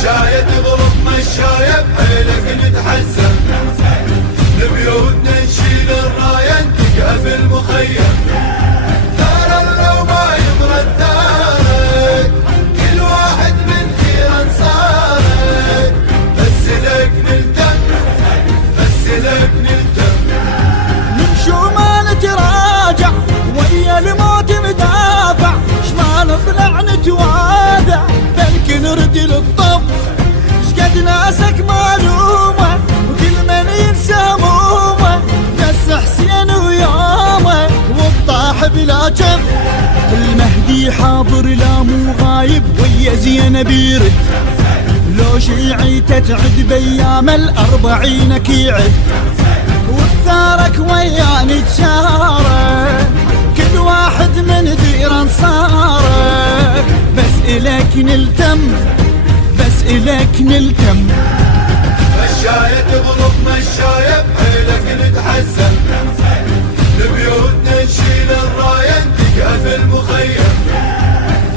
مشاية تضرب مشاية بحيلك نتحزن، لبيوتنا نشيل الراية نتقى في المخيم. ثارا لو ما يبرد ثارك، كل واحد من خير انصارك، بس لك نلتم، بس لك نلتم. نمشي ما نتراجع ويا الموت مدافع، شما نطلع نتوادع بلكن نرد للطف. شقد ناسك معلومة وكل من ينسى همومه، نس حسين ويومه والطاح بلا جف. المهدي حاضر لا مو غايب ويا زينب يرد، لو شيعيته تعد بيام الأربعينك يعد. وثارك وياني تشارك، كل واحد من دير انصارك، بس إليك نلتم، بس إليك نلتم. مشاية تضرب مشاية بحيلك نتحزن، لبيوتنا نشيل الراية نتقى في المخيم.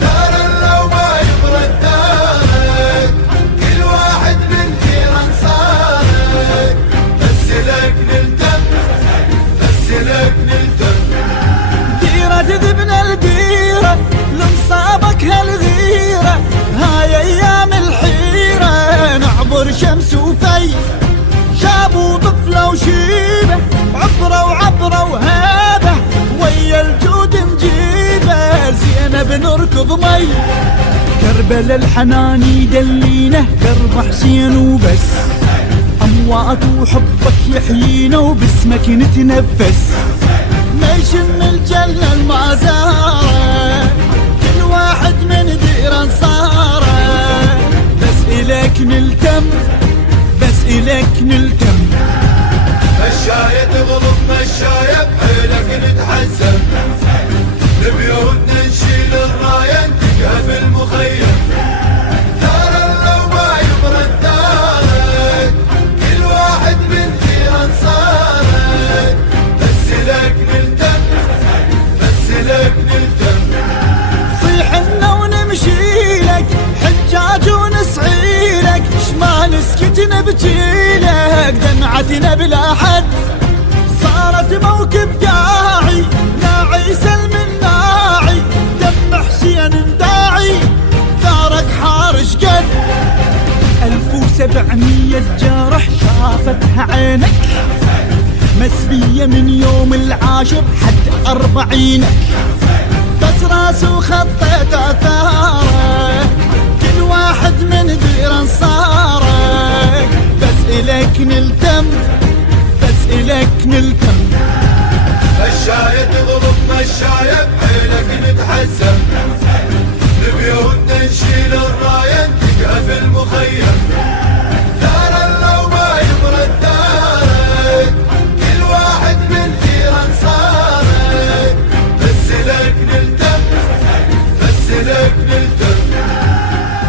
ثارا لو ما يبرد ثارك، كل واحد من خير انصارك، بس لك نلتم، بس لك نلتم. ديرة تذبنا الديرة لمصابك هالغيرة، هاي أيام الحيرة نعبر شمس وفي، شاب وطفلة وشيبة، عبرة وعبرة وهابة، ويا الجود نجيبه زينب نركض مي. كربلا الحنان يدلينا درب حسين وبس، أموات وحبك يحيينا وباسمك نتنفس. ما يشم الجنة المعزارة، كل واحد من دير انصاره، بس إليك نلتم، بس إليك نلتم. مشاية تغلط مشاية بحيلك نتحزن، لبيوتنا نشيل الراية نتقى في المخيم. ثارا لو ما يبرد ثارك، كل واحد من خير انصارك، بس لك نلتم، بس لك نلتم. صيح لنا ونمشي لك حجاج ونسعي لك، شما نسكت نبكي لك دمعتنا بلا حد. صارت موكب داعي ناعي سلم الناعي، دم حسين داعي ثارك حارش قد. 1700 جرح شافتها عينك، مسبية من يوم العاشر حد 40. بس راس وخطيت اثارك، كل واحد من دير انصارك، بس إليك نلتم، بس إليك نلتم. مشاية تضرب مشاية بحيلك نتحزن،